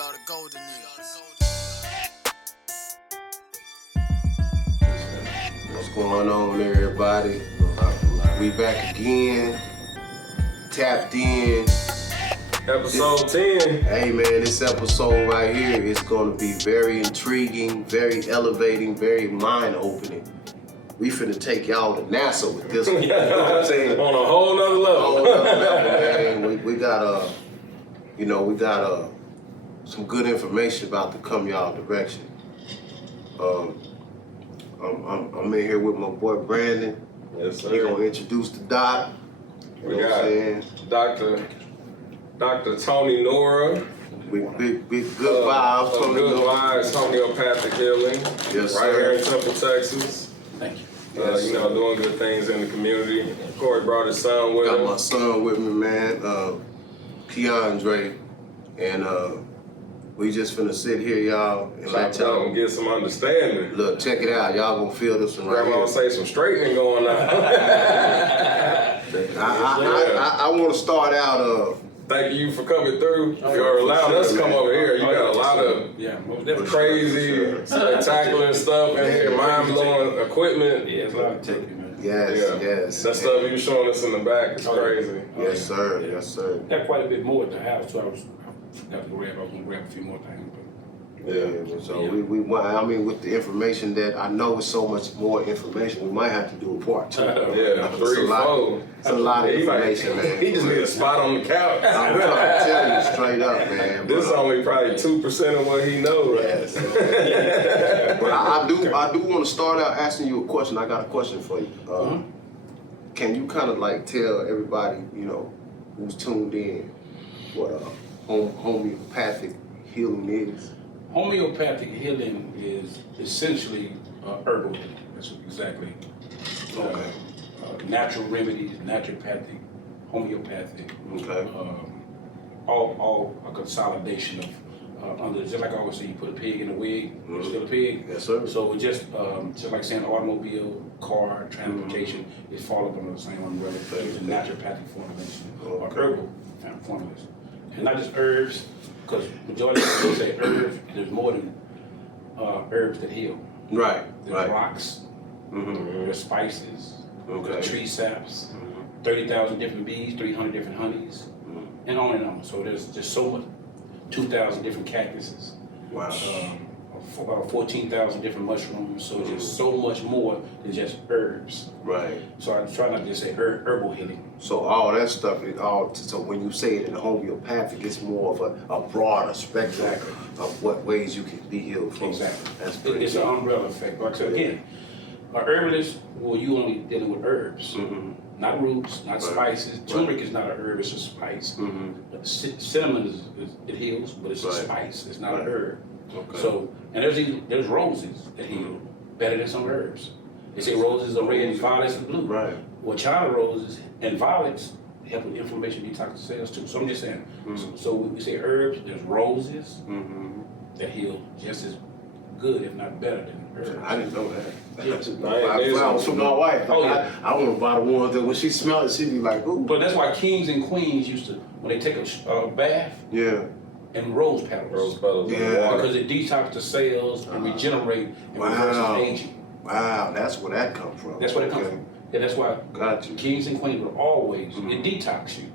are the golden niggas. What's going on, everybody? We back again. Tapped in. Episode 10. Hey man, this episode right here is going to be very intriguing, very elevating, very mind-opening. We finna take y'all to NASA with this one. You know what I'm saying? On a whole nother level. Whole nother level, man. We got some good information about to come y'all direction. I'm in here with my boy Brandon. Yes, sir. He gonna introduce the doc. We got Dr.Tony Nora. With big good vibes. Some good vibes, homeopathic healing. Yes, right sir. here in Temple, Texas. Thank you. Yes, You know, doing good things in the community. Corey brought his son with Got him. my son with me, man, Keandre, and we just finna sit here, y'all, and let Chop y'all and get some understanding. look. Check it out, y'all gonna feel this one right Grandma here. say some straightening going on. I want to start out. Thank you for coming through. For allowing us to come over here. You got a lot of most definitely. crazy, spectacular stuff in here, mind-blowing equipment. Yeah, it's a lot of tech, man. Yes. That stuff you showing us in the back is crazy. Yes, sir. Yes, sir. Got quite a bit more at the house, so I was gonna grab a few more things. Yeah. So we I mean, with the information that I know is so much more information, we might have to do a part two. Yeah, 3, 4. It's a lot of information, man. He just need a spot on the couch. I'm trying to tell you straight up, man. This is only probably 2% of what he knows. Yes. But I do want to start out asking you a question. I got a question for you. Can you kind of like tell everybody, you know, who's tuned in, what homeopathic healing is? Homeopathic healing is essentially herbal healing. That's exactly. Natural remedies, naturopathic, homeopathic. Okay. All a consolidation of under, just like I always say, you put a pig in a wig, it's still a pig. Yes, sir. So just like saying automobile, car, transportation, it falls under the same umbrella. It's a naturopathic formulation or herbal formulation. And not just herbs, because majority of people say herbs, there's more than herbs that heal. Right. There's rocks, Mm-hmm. there's spices, Okay. there's tree saps, 30,000 different bees, 300 different honeys, and on and on. So there's just so much, 2,000 different cactuses, Wow. 14,000 different mushrooms. So just so much more than just herbs. Right. So I try not to just say herbal healing. So all that stuff is all. So when you say it in homeopathic, it's more of a broader spectrum of what ways you can be healed from. Exactly. That's pretty. It's an umbrella effect. Like I said again, a herbalist, well, you only dealing with herbs, not roots, not spices. Turmeric is not a herb; it's a spice. But cinnamon it heals, but it's a spice. It's not a herb. Okay. So, and there's roses that heal better than some herbs. They say roses are red, violets are blue. Right. Well, China roses and violets help with inflammation, detox cells too. So I'm just saying. So we say herbs. There's roses that heal just as good, if not better, than herbs. I didn't know that. Yes. I was from my wife. Oh, yeah. I want to buy the ones that when she smell it, she be like, ooh. But that's why kings and queens used to, when they take a bath, Yeah. and rose petals. Rose petals in the Yeah. water. Because it detox the cells and regenerate and reverses aging. Wow, that's where that come from. That's where it comes from. Yeah, that's why Got you. kings and queens would always, it detox you,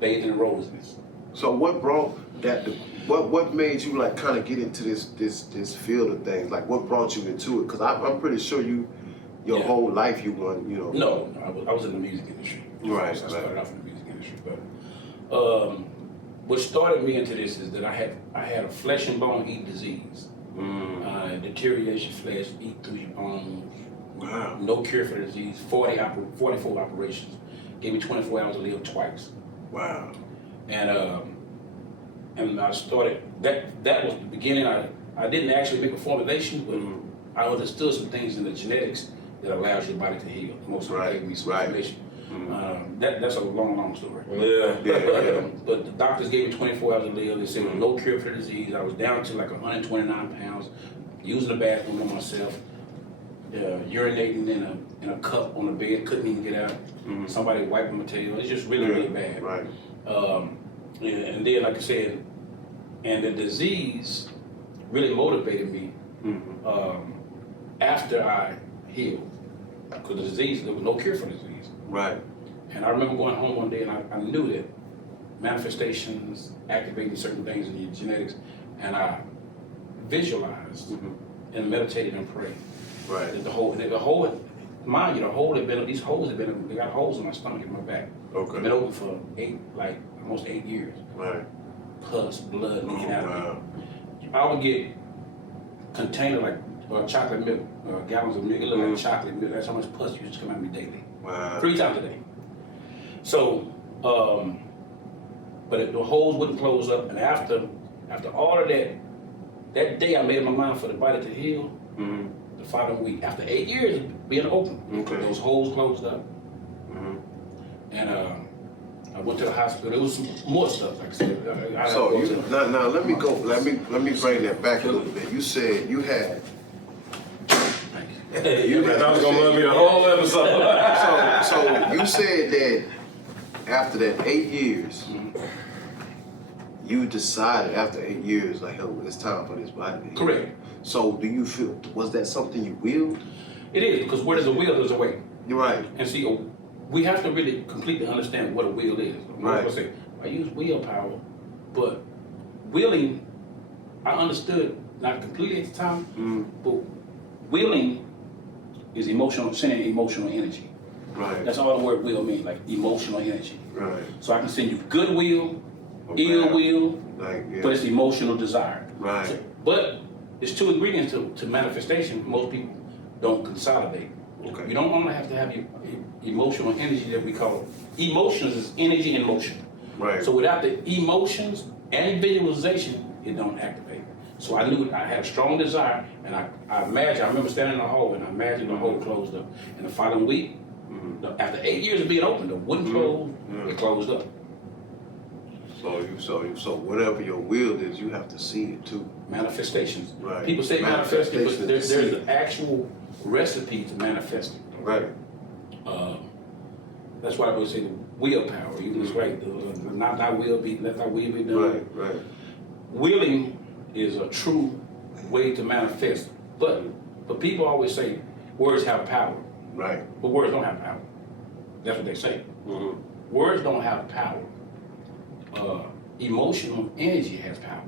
bathed in roses. So what brought that? What made you like kind of get into this field of things? Like what brought you into it? Because I'm pretty sure your whole life you won. You know. No, I was in the music industry. Right. I started off in the music industry, but what started me into this is that I had a flesh and bone eat disease. Deterioration flesh, eat through your bones. Wow. No cure for the disease. 44 operations. Gave me 24 hours to live twice. Wow. And I started, that was the beginning. I didn't actually make a formulation, but I understood some things in the genetics that allows your body to heal. Most of it gave me some information. That's a long story. Yeah. But the doctors gave me 24 hours to live. They said no cure for the disease. I was down to like 129 pounds, using the bathroom on myself, urinating in a cup on the bed, couldn't even get out. Somebody wiping my tail. It's just really bad. Right. And then, like I said, And the disease really motivated me after I healed. Because the disease, there was no cure for the disease. Right. And I remember going home one day and I knew that manifestations, activating certain things in your genetics, and I visualized and meditated and prayed. Right. That the whole, mind you, the hole had been, these holes have been, they got holes in my stomach and my back. Okay. They've been open for almost 8 years. Right. Pus, blood leaking out Wow. of me. I would get container like chocolate milk, gallons of milk, it looked like chocolate milk. That's how much pus used to come out of me daily. Wow. 3 times a day. So, but the holes wouldn't close up. And after all of that day I made up my mind for the body to heal. The following week, after 8 years of being open, those holes closed up. And I went to the hospital. There was some more stuff, like I said. So now let me go. Let me bring that back a little bit. You said you had. I was gonna love me a whole episode. So you said that after that 8 years, you decided after 8 years, like, oh, it's time for this body to heal. Correct. So do you feel, was that something you willed? It is, because where there's a will, there's a way. You're right. And see, we have to really completely understand what a will is. Right. I use willpower, but willing, I understood, not completely at the time, but willing is sending emotional energy. Right. That's all the word will means, like emotional energy. Right. So I can send you good will, Okay. ill will, Like, yeah. but it's emotional desire. Right. So, but there's 2 ingredients to manifestation most people don't consolidate. Okay. You don't only have to have your emotional energy that we call emotions is energy in motion. Right. So without the emotions and visualization, it don't activate. So I knew I had a strong desire, and I remember standing in the hole, and I imagined the hole closed up. And the following week, after 8 years of being open, the wouldn't close, it closed up. So whatever your will is, you have to see it too. Manifestations. Right. People say manifesting, but Manifestations. there's an actual recipe to manifesting. Right. That's why I would say the willpower. You was right. Not thy will be, let thy will be done. Right. Willing is a true way to manifest. But people always say words have power. Right. But words don't have power. That's what they say. Words don't have power. Emotional energy has power.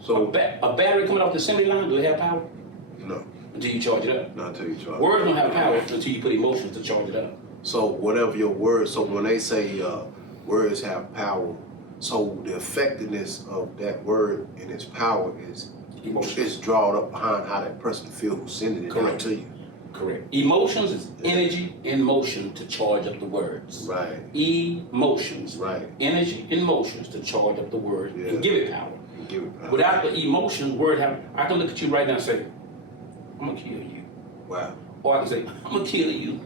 So A battery coming off the assembly line, do it have power? no, Until you charge it up. not till you try. Words don't have power until you put emotions to charge it up. So whatever your words, so when they say words have power, so the effectiveness of that word and its power is drawn up behind how that person feels who's sending it out to you. Correct. Emotions is energy in motion to charge up the words. Right. Emotions. Right. Energy in motions to charge up the words and give it power. Give it power. Without the emotions, I can look at you right now and say, I'm gonna kill you. Wow. Or I can say, I'm gonna kill you.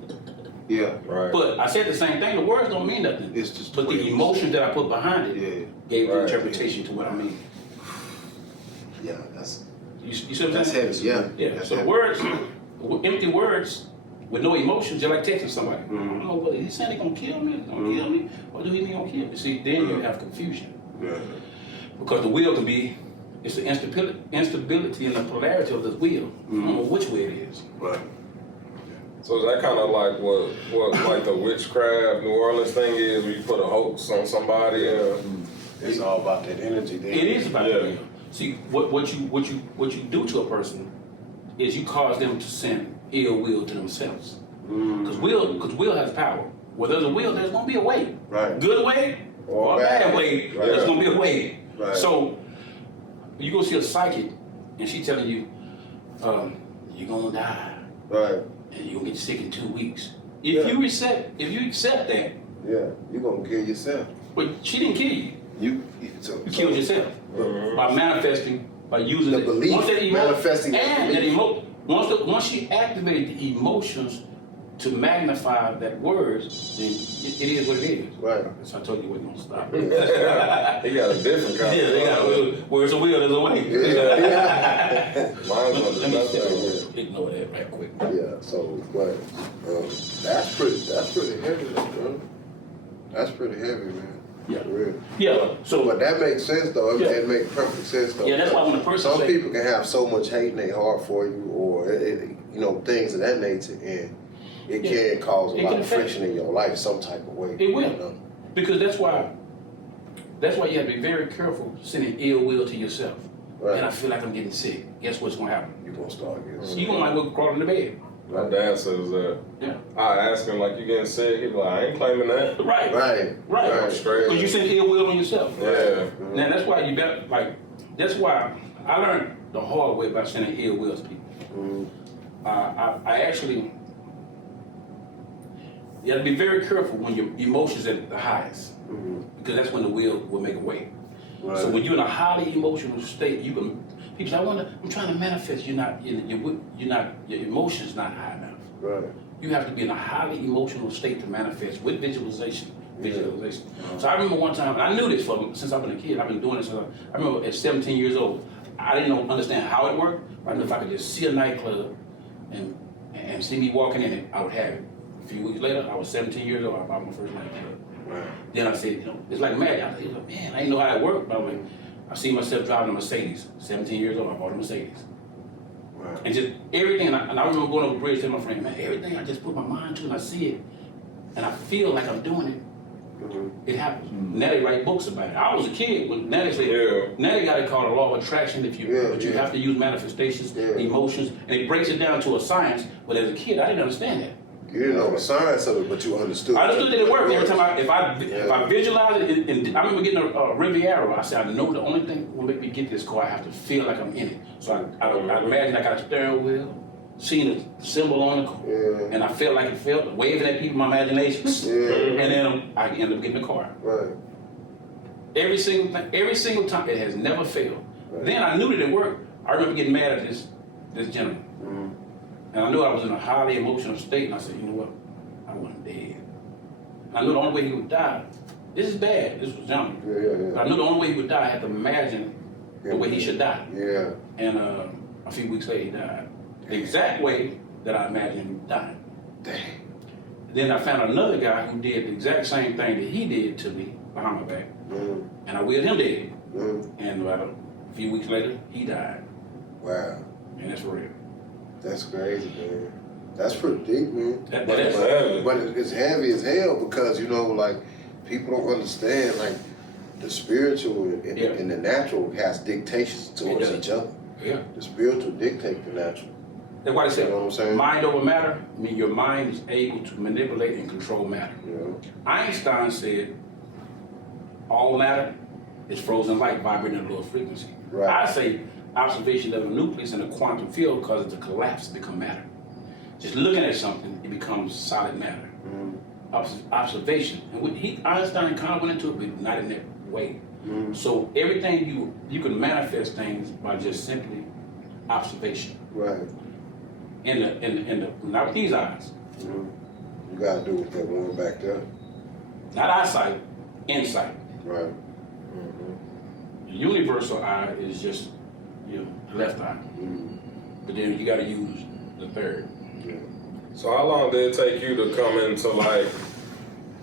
Yeah. Right. But I said the same thing, the words don't mean nothing. It's just but the emotions that I put behind it gave the interpretation to what I mean. Yeah, that's You see what I'm that's saying? heavy. Yeah. Yeah, That's so heavy. words, empty words with no emotions, you're like texting somebody. I don't know whether he's saying they're gonna kill me, kill me, or do he mean gonna kill me? See, then you have confusion. Yeah. Because the will can be, it's the instability and the polarity of the will. I don't know which way it is. Right. So is that kind of like what like the witchcraft New Orleans thing is, where you put a hoax on somebody and It's all about that energy there. It is about the will. See, what you do to a person is you cause them to send ill will to themselves. Because will has power. Where there's a will, there's gonna be a way. Right. Good way or a bad way, Right. there's gonna be a way. Right. So you go see a psychic and she telling you, you're gonna die Right. and you're gonna get sick in 2 weeks. If you accept that, Yeah. You're gonna kill yourself. but she didn't kill you. You killed yourself by manifesting, by using The it. belief, Once that manifesting and the that once she activated the emotions to magnify that word, then it is what it is. Right. So I told you it wasn't gonna stop. he got a different kind Yeah, of they got where's a will, there's a way. Mine's Let me understood. ignore that right quick. Yeah. So, but that's pretty heavy, bro. That's pretty heavy, man. Yeah. For real. Yeah. So But that makes sense though. Yeah. It makes perfect sense though. yeah, that's why when a person Some say, people can have so much hate in their heart for you, or you know, things of that nature, and it Yeah. can cause a It lot can of affect- friction in your life, some type of way. It will. You know? because that's why you have to be very careful sending ill will to yourself. Right. And I feel like I'm getting sick. Guess what's gonna happen? You're gonna start getting sick. You gonna might well crawl in the bed. My dad says that. Yeah. I ask him like, you getting sick? He be like, I ain't claiming that. Right. Right. Straight. Because you send ill will on yourself. Yeah. Now that's why you got that's why I learned the hard way by sending ill will to people. Mm-hmm. I actually, you have to be very careful when your emotions are at the highest, because that's when the will make a way. Right. So when you're in a highly emotional state, you can. People say, I'm trying to manifest. Your emotions not high enough. Right. You have to be in a highly emotional state to manifest with visualization. Visualization. Yeah. So I remember one time, and I knew this since I've been a kid. I've been doing this. I remember at 17 years old, I didn't understand how it worked. But I knew if I could just see a nightclub and see me walking in it, I would have it. A few weeks later, I was 17 years old. I bought my first nightclub. Right. Then I said, it's like magic. I was like, man, I didn't know how it worked. But I'm like, I see myself driving a Mercedes. 17 years old, I bought a Mercedes. Right. And just everything, and I remember going over the bridge telling my friend, man, everything I just put my mind to and I see it, and I feel like I'm doing it, it happens. Now they write books about it. I was a kid when now they say, now they got it called a law of attraction, but you have to use manifestations, emotions, and it breaks it down to a science, but as a kid, I didn't understand that. You didn't know the science of it, but you understood. I understood that it worked every time if I visualize it, and I remember getting a Riviera. I said, I know the only thing that will make me get this car, I have to feel like I'm in it. So I imagine I got a steering wheel, seeing the symbol on the car, and I felt like it felt, waving at people in my imagination, and then I ended up getting the car. Right. Every single time, it has never failed. Right. Then I knew that it worked. I remember getting mad at this gentleman. And I knew I was in a highly emotional state, and I said, you know what? I want him dead. And I knew the only way he would die, this is bad, this was young. But I knew the only way he would die, I had to imagine the way he should die. Yeah. And a few weeks later, he died. The exact way that I imagined him dying. Dang. Then I found another guy who did the exact same thing that he did to me behind my back. And I willed him dead. And about a few weeks later, he died. Wow. And that's real. That's crazy, man. That's pretty deep, man. But it's heavy as hell because, you know, like, people don't understand, like, the spiritual and the natural has dictations towards each other. Yeah. The spiritual dictate the natural. That's why they say, you know what I'm saying? Mind over matter, I mean your mind is able to manipulate and control matter. Yeah. Einstein said, all matter is frozen light vibrating at a low frequency. Right. I say, observation of a nucleus in a quantum field causes it to collapse and become matter. Just looking at something, it becomes solid matter. Observation. And Einstein kind of went into it, but not in that way. So everything you can manifest things by just simply observation. Right. Not with these eyes. You gotta do with that one back there. Not eyesight, insight. Right. The universal eye is just your left eye. But then you gotta use the third. Yeah. So how long did it take you to come into like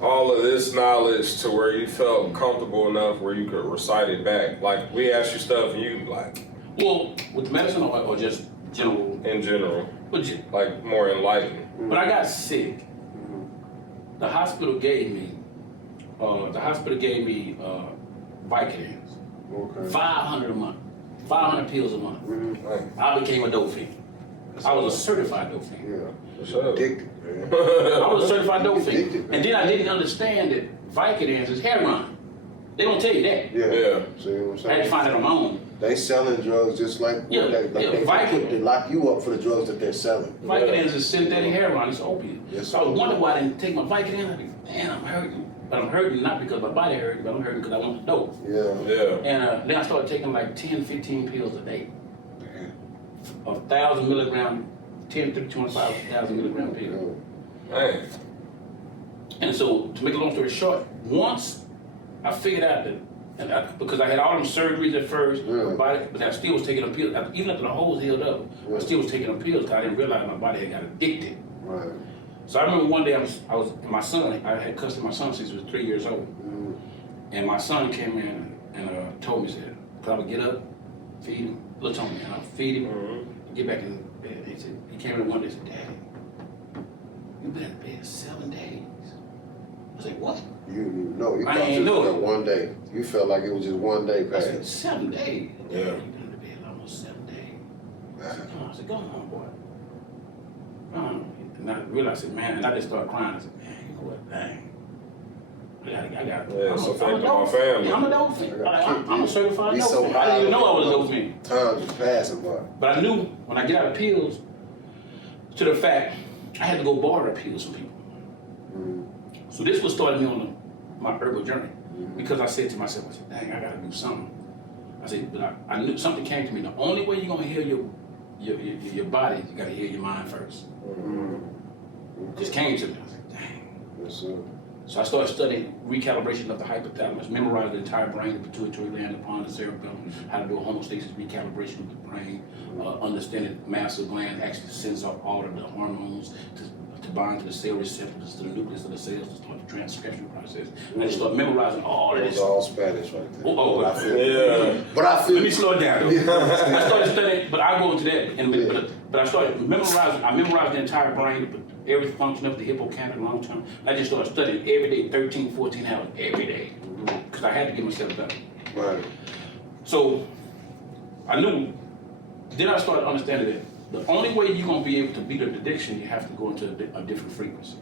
all of this knowledge to where you felt comfortable enough where you could recite it back? Like we ask you stuff and you like. Well, with medicine or just general? In general. Like more enlightened. When I got sick, the hospital gave me Vicodins. Okay. 500 a month. 500 pills a month. I became a dope fiend. I was a certified dope fiend. Yeah. Sure. Addicted, man. I was a certified dope fiend. Addicted, man. And then I didn't understand that Vicodins is heroin. They don't tell you that. Yeah. See what I'm saying? I had to find it on my own. They selling drugs just like they lock you up for the drugs that they're selling. Vicodins is synthetic heroin. It's opiate. Yes, So I was wondering why I didn't take my Vicodin. I think, man, I'm hurting. But I'm hurting not because my body hurting, but I'm hurting because I want the dope. Yeah. And then I started taking like 10, 15 pills a day. 1,000 milligram, 10 to 25,000 milligram pills. Man. And so, to make a long story short, once I figured out that, because I had all them surgeries at first, but I still was taking them pills. Even after the holes healed up, I still was taking them pills because I didn't realize my body had got addicted. Right. So I remember one day I was my son. I had custody of my son since he was 3 years old, And my son came in and told me, said, could I would get up, feed him, little Tony, and I'll feed him, get back in bed. He said, he came in one day and said, Daddy, you've been in bed 7 days. I said, what? You know, you I thought ain't you know felt it. one day. You felt like it was just one day I said, past. 7 days? Yeah. You've been in the bed almost 7 days. I said, go on, boy. Go on. And I realized, man, and I just started crying. I said, man, you know what, dang. I got Yeah, it's affecting my family. Yeah, I'm a dope fiend. I'm a certified We dope so fiend. I didn't even know I was a dope proud. fiend. Time is passing, boy. But I knew when I get out of pills, to the fact I had to go borrow pills from people. So this was starting me on my herbal journey. Because I said to myself, I said, dang, I gotta do something. I said, but I knew something came to me. The only way you're gonna heal your body, you gotta heal your mind first. Just came to me. I was like, dang. Yes, sir. So I started studying recalibration of the hypothalamus, memorized the entire brain, the pituitary gland, the pons, the cerebellum, how to do a homeostasis recalibration of the brain, understanding massive gland actually sends out all of the hormones to bind to the cell receptors, to the nucleus of the cells, to start the transcription process. And I just started memorizing all of It this. was all Spanish right there. Oh, But I feel Yeah. But I feel Let me slow it down. I started studying, but I'll go into that in a minute. But I started memorizing, I memorized the entire brain, every function of the hippocampus long term. I just started studying every day, 13, 14 hours, every day. Because I had to get myself better. Right. So I knew, then I started understanding that the only way you're going to be able to beat an addiction, you have to go into a different frequency.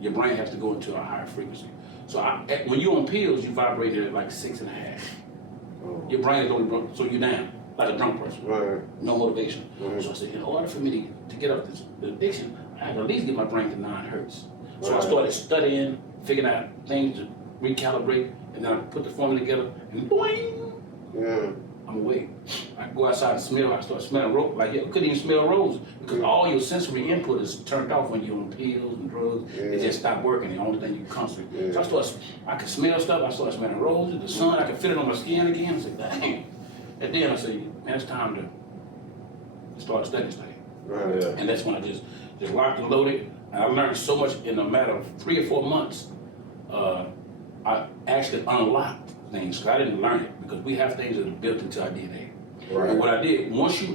Your brain has to go into a higher frequency. So when you're on pills, you vibrate at like 6.5. Your brain is only broke, so you're down, like a drunk person. Right. No motivation. So I said, in order for me to get off the addiction, I had to at least get my brain to 9 hertz. So I started studying, figuring out things to recalibrate, and then I put the formula together, and boing, Yeah. I'm awake. I go outside and smell. I start smelling roses. Like, I couldn't even smell roses because all your sensory input is turned off when you're on pills and drugs. It just stopped working. The only thing you concentrate. So I could smell stuff. I started smelling roses, the sun. I could feel it on my skin again. I said, dang. And then I said, man, it's time to start studying stuff. Right. Yeah. And that's when I just locked and loaded. And I learned so much in a matter of 3 or 4 months. I actually unlocked things because I didn't learn it because we have things that are built into our DNA. Right. And what I did once you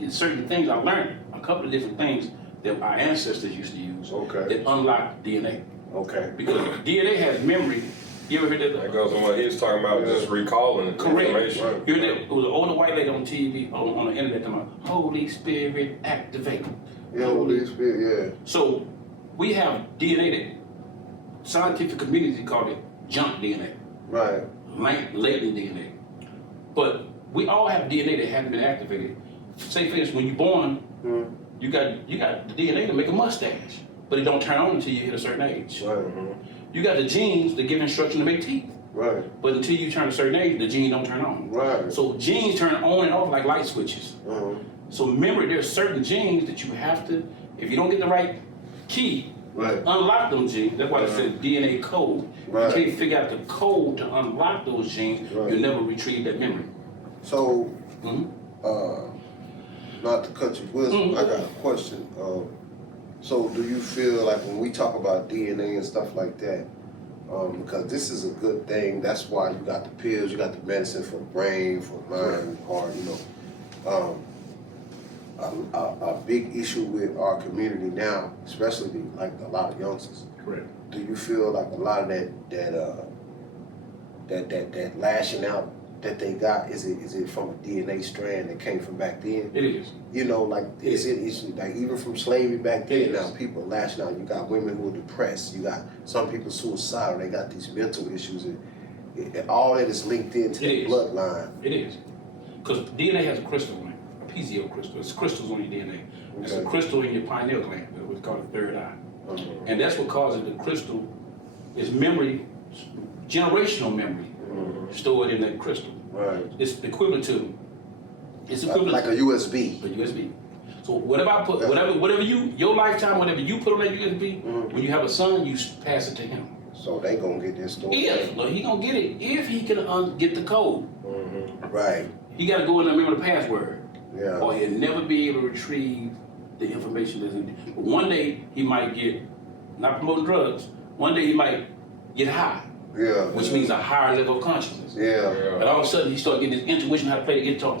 get certain things, I learned a couple of different things that our ancestors used to use that unlock DNA. Okay. Because DNA has memory. You ever heard that? That goes on what he was talking about, just recalling information. Correct. You heard that? It was an older white lady on TV, on the internet, talking about Holy Spirit activate. Yeah, Holy Spirit, yeah. So we have DNA that scientific community called it junk DNA, Right. latent DNA. But we all have DNA that hasn't been activated. Say for instance, when you're born, you got the DNA to make a mustache, but it don't turn on until you hit a certain age. Right. You got the genes that give instruction to make teeth, Right. but until you turn a certain age, the genes don't turn on. Right. So genes turn on and off like light switches. So remember, there's certain genes that you have to, if you don't get the right key, unlock them genes. That's why it says DNA code. Right. You can't figure out the code to unlock those genes, you'll never retrieve that memory. So, not to cut your wisdom, I got a question. So do you feel like when we talk about DNA and stuff like that, because this is a good thing, that's why you got the pills, you got the medicine for the brain, for mind, heart, a big issue with our community now, especially like a lot of youngsters. Correct. Do you feel like a lot of that lashing out that they got, is it from a DNA strand that came from back then? It is. Is like even from slavery back then? It Now is. people are lashing out. You got women who are depressed. You got some people suicidal. They got these mental issues, and all that is linked into the bloodline. It is. Because DNA has a crystal in it, a PCO crystal. It's crystals on your DNA. It's a crystal in your pineal gland, what's called the third eye. And that's what causes the crystal is memory, generational memory stored in that crystal. Right. It's equivalent to Like a USB. A USB. So whatever I put, whatever your lifetime, whatever you put on that USB, when you have a son, you pass it to him. So they gonna get this story. He gonna get it if he can get the code. Right. He got to go in and remember the password. Yeah. Or he'll never be able to retrieve the information that's in. One day he might get, not promoting drugs. One day he might get high, which means a higher level of consciousness. And all of a sudden, he started getting this intuition how to play the guitar.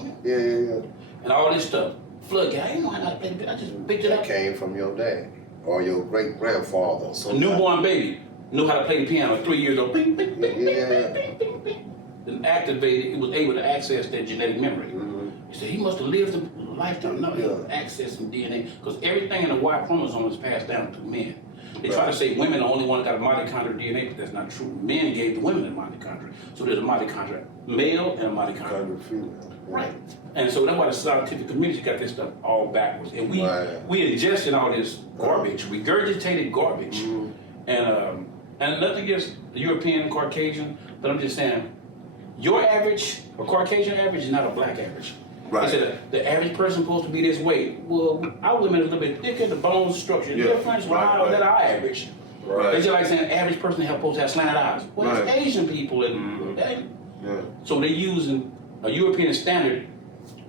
And all this stuff. Floodgate, I didn't know how to play the guitar. I just picked it up. That came from your dad or your great grandfather. A newborn baby knew how to play the piano at 3 years old. Bing, bing, bing, bing, bing, bing, bing, bing. And activated, he was able to access that genetic memory. He said he must have lived a lifetime. No, he was accessing DNA because everything in the Y chromosome is passed down to men. They try to say women are the only one that got a mitochondrial DNA, but that's not true. Men gave the women a mitochondria. So there's a mitochondria male and a mitochondria female. Right. And so that's why the scientific community got this stuff all backwards. And we ingested all this garbage, regurgitated garbage. And nothing against the European and Caucasian, but I'm just saying, your average, a Caucasian average is not a black average. They said the average person supposed to be this way. Well, our women are a little bit thicker, the bone structure is different, so how is that our average? They just like saying average person is supposed to have slanted eyes. Well, it's Asian people, and so they're using a European standard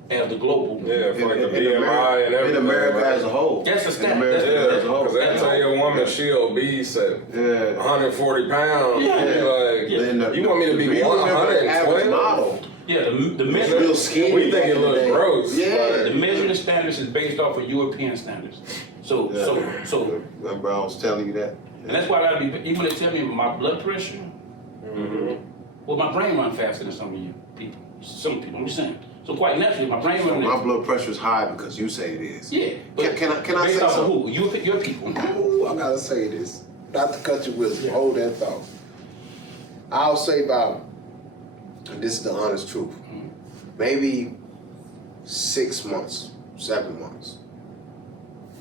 as the global. Yeah, for like the BMI and everything. In America as a whole. That's the standard. Because they tell your woman she obese at 140 pounds. You want me to be 120? Model. Yeah, the measuring skinny. We think it looks gross. The measuring standards is based off of European standards. So remember I was telling you that? And that's why I gotta be, even when they tell me my blood pressure, well, my brain runs faster than some of you people. Some people, I'm just saying. So quite naturally, my brain runs. My blood pressure is high because you say it is. Yeah. Can I say something? Who? Your people. Ooh, I gotta say this. Not to cut your wisdom. Hold that thought. I'll say about, and this is the honest truth, maybe 6 months, 7 months.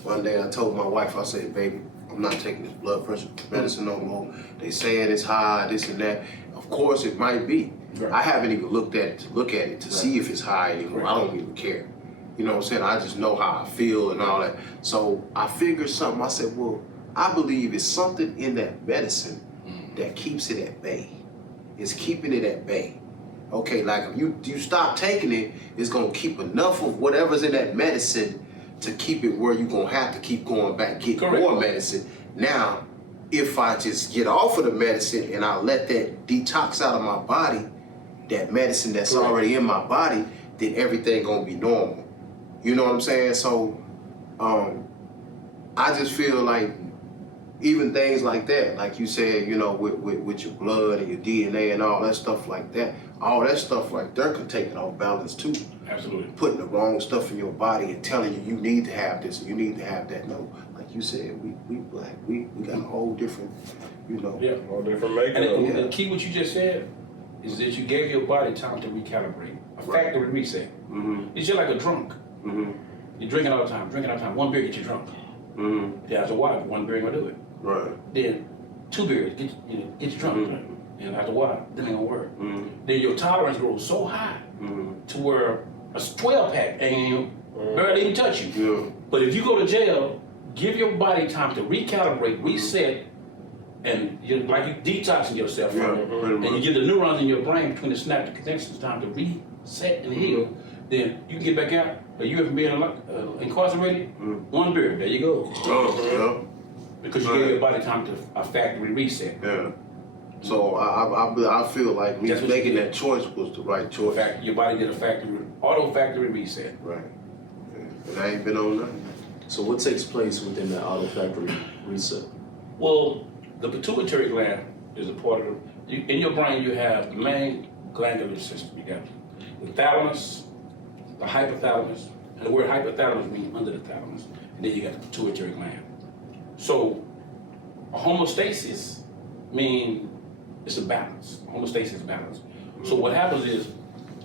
One day I told my wife, I said, baby, I'm not taking this blood pressure medicine no more. They saying it's high, this and that. Of course it might be. I haven't even looked at it to see if it's high anymore. I don't even care. You know what I'm saying? I just know how I feel and all that. So I figured something. I said, well, I believe it's something in that medicine that keeps it at bay. It's keeping it at bay. Okay, like if you stop taking it, it's gonna keep enough of whatever's in that medicine to keep it where you're gonna have to keep going back, get more medicine. Now, if I just get off of the medicine and I let that detox out of my body, that medicine that's already in my body, then everything gonna be normal. You know what I'm saying? So, I just feel like even things like that, like you said, you know, with your blood and your DNA and all that stuff like that, all that stuff right there could take it off balance too. Absolutely. Putting the wrong stuff in your body and telling you need to have this and you need to have that. No, like you said, we black, we got a whole different, you know. Yeah, whole different makeup. And the key what you just said is that you gave your body time to recalibrate, a factory reset. It's just like a drunk. You're drinking all the time, One beer gets you drunk. Yeah, after a while, one beer ain't gonna do it. Then 2 beers get you drunk. And after a while, that ain't gonna work. Then your tolerance grows so high to where a 12-pack ain't even barely even touch you. But if you go to jail, give your body time to recalibrate, reset, and you're detoxing yourself from it. And you get the neurons in your brain between the synaptic connections time to reset and heal. Then you can get back out. A year from being incarcerated, 1 beer, there you go. Because you gave your body time to a factory reset. So I feel like me making that choice was the right choice. In fact, your body did a auto factory reset. Right. And I ain't been on nothing. So what takes place within that auto factory reset? Well, the pituitary gland is a part of in your brain you have the main glandular system. You got the thalamus, the hypothalamus, and the word hypothalamus means under the thalamus, and then you got the pituitary gland. So a homeostasis means it's a balance. Homeostasis is balance. So what happens is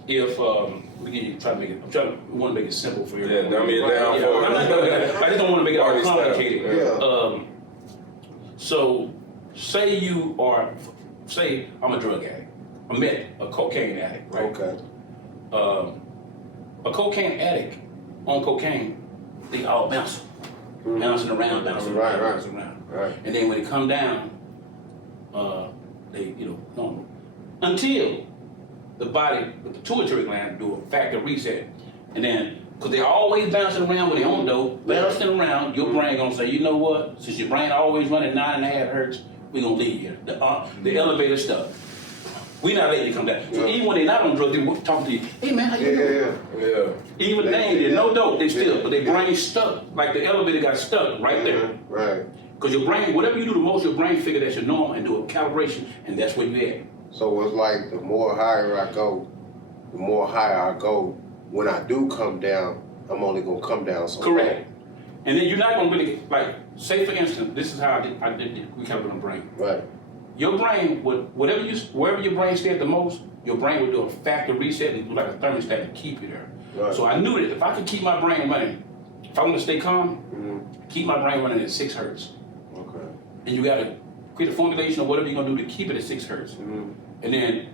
if we want to make it simple for you. Yeah, dumb it down for I just don't want to make it all complicated. So say I'm a drug addict. I met a cocaine addict, right? Okay. A cocaine addict on cocaine, they all bouncing around. Right. And then when they come down, they normal. Until the pituitary gland do a factory reset. And then, because they're always bouncing around with their own dope, bouncing around, your brain gonna say, you know what, since your brain always running 9.5 hertz, we gonna leave you. The elevator stuck. We not letting you come down. So even when they not on drugs, they talking to you. Hey man, how you doing? Yeah. Even they ain't did no dope, they still, but their brain stuck. Like the elevator got stuck right there. Right. Because your brain, whatever you do the most, your brain figure that's your normal and do a calibration, and that's where you at. So it's like the more higher I go, the more higher I go. When I do come down, I'm only gonna come down so Correct. And then you're not gonna really, like, say for instance, this is how I did recalibrate my brain. Right. Your brain would, wherever your brain stay at the most, your brain would do a factory reset and do like a thermostat to keep you there. Right. So I knew that if I could keep my brain running, if I want to stay calm, keep my brain running at 6 hertz. Okay. And you gotta create a formulation or whatever you're gonna do to keep it at 6 hertz. And then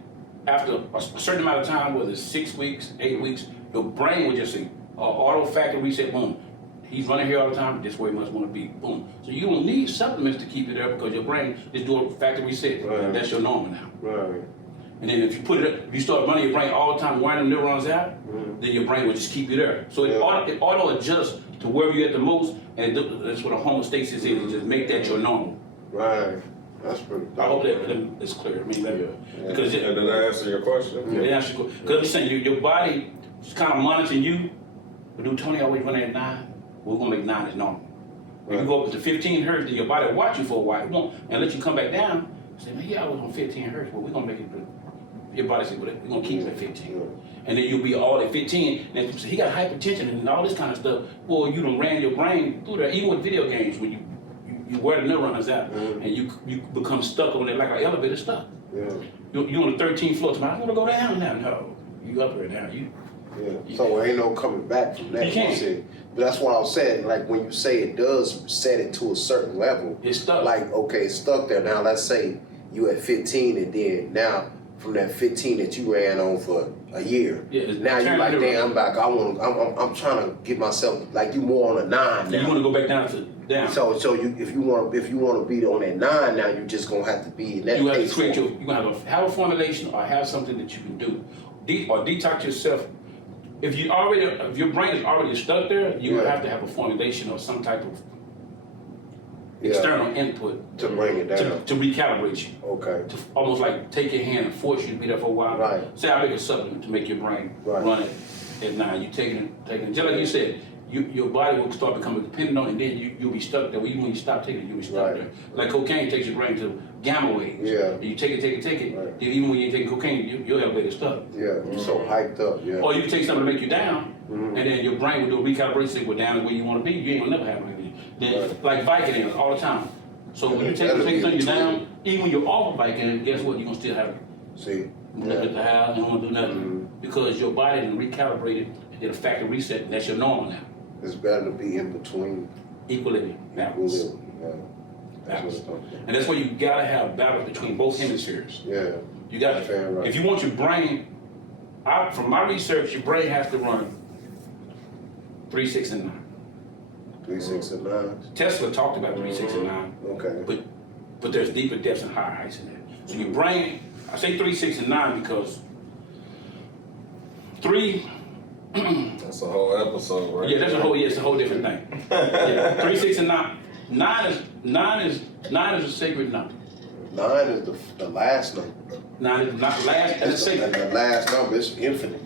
after a certain amount of time, whether it's 6 weeks, 8 weeks, your brain would just say, auto factory reset, boom. He's running here all the time, this is where he must want to be, boom. So you don't need supplements to keep you there because your brain is doing factory reset. Right. That's your normal now. Right. And then if you put it up, if you start running your brain all the time, wiring the neurons out, then your brain will just keep you there. So it auto adjusts to wherever you're at the most, and that's what a homeostasis is. It just make that your normal. Right. That's pretty dope. I hope that is clear. I mean, because And then I answer your question. because I'm saying your body is kind of monitoring you. But do Tony always run at 9? We're gonna make 9 as normal. If you go up to 15 hertz, then your body will watch you for a while. It won't, and let you come back down. Say, man, I was on 15 hertz, but we're gonna make it. Your body say, well, we're gonna keep it at 15. And then you'll be all at 15. And then people say, he got hypertension and all this kind of stuff. Well, you done ran your brain through there. Even with video games, when you wear the neurons out and you become stuck on it like an elevator stuck. Yeah. You on the 13th floor. I want to go down now. No, you up there now. So ain't no coming back from that. You can't. But that's what I was saying. Like when you say it does set it to a certain level. It's stuck. Like okay, it's stuck there. Now let's say you at 15 and then now from that 15 that you ran on for a year. Now you like, damn, I'm back. I'm trying to get myself like you more on a 9 now. You want to go back down to down. So if you want to be on that 9 now, you just gonna have to be in that. You have to create you gonna have a formulation or have something that you can do, or detox yourself. If your brain is already stuck there, you have to have a formulation or some type of external input to bring it down, to recalibrate you. Okay. To almost like take your hand and force you to be there for a while. Right. Say I make a supplement to make your brain run it at 9. You taking it. Just like you said, your body will start becoming dependent on it, and then you'll be stuck there. Even when you stop taking it, you'll be stuck there. Like cocaine takes your brain to gamma waves. Yeah. And you take it. Right. Then even when you're taking cocaine, your elevator stuck. Yeah. You're so hyped up. Yeah. Or you can take something to make you down, and then your brain will do a recalibration, go down to where you want to be. You ain't gonna never have anything. Then like Vicodin all the time. So when you take something down, even when you're off of Vicodin, guess what? You're gonna still have it. See. Nothing at the house, you don't want to do nothing because your body done recalibrated and did a factory reset, and that's your normal now. It's better to be in between. Equilibrium, balance. Balance. And that's why you gotta have balance between both hemispheres. Yeah. You gotta. If you want your brain, from my research, your brain has to run 3, 6, and 9. 3, 6, and 9. Tesla talked about 3, 6, and 9. Okay. But there's deeper depths and higher heights in there. So your brain, I say 3, 6, and 9 because 3. That's a whole episode, right? Yeah, it's a whole different thing. Yeah, 3, 6, and 9. 9 is a sacred number. 9 is the last number. 9 is not last, and it's sacred. The last number is infinite.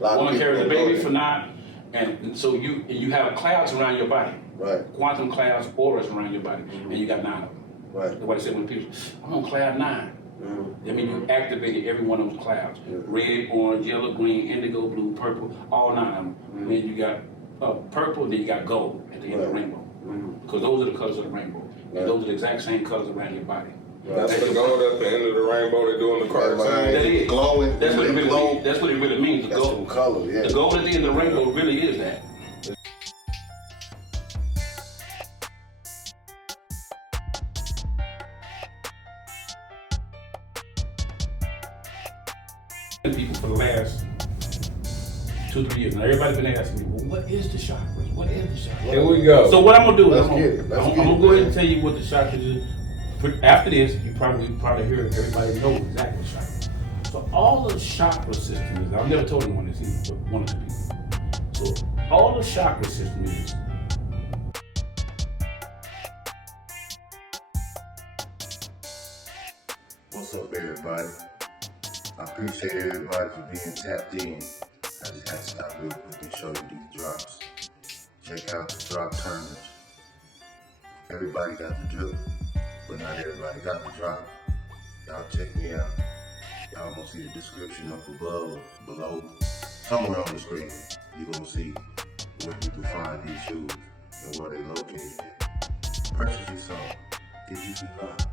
Woman carries a baby for 9, and so you have clouds around your body. Right. Quantum clouds, auras around your body, and you got 9 of them. Right. That's why I said when people, I'm on cloud 9. I mean, you activated every one of those clouds. Red, orange, yellow, green, indigo, blue, purple, all 9 of them. And then you got purple, and then you got gold at the end of the rainbow. Because those are the colors of the rainbow. And those are the exact same colors around your body. That's the gold at the end of the rainbow they do in the cartoon. That is. Glowing. That's what it really means. That's what it really means. The That's gold. some color, yeah. The gold at the end of the rainbow really is that. People for the last 2-3 years. Now everybody's been asking me, well, what is the chakras? What is the chakras? Here we go. So what I'm gonna do is Let's get it. I'm gonna go ahead and tell you what the chakras is. After this, you probably hear everybody know exactly what chakras is. So all the chakra systems, I've never told anyone this either, but one of the people. So all the chakra system is What's up, everybody? I appreciate everybody for being tapped in. I just had to stop real quick and show you these drops. Check out the drop turners. Everybody got the drip, but not everybody got the drop. Y'all check me out. Y'all gonna see the description up above or below. Somewhere on the screen, you're gonna see where you can find these shoes and where they're located. Purchase your some. Did you survive?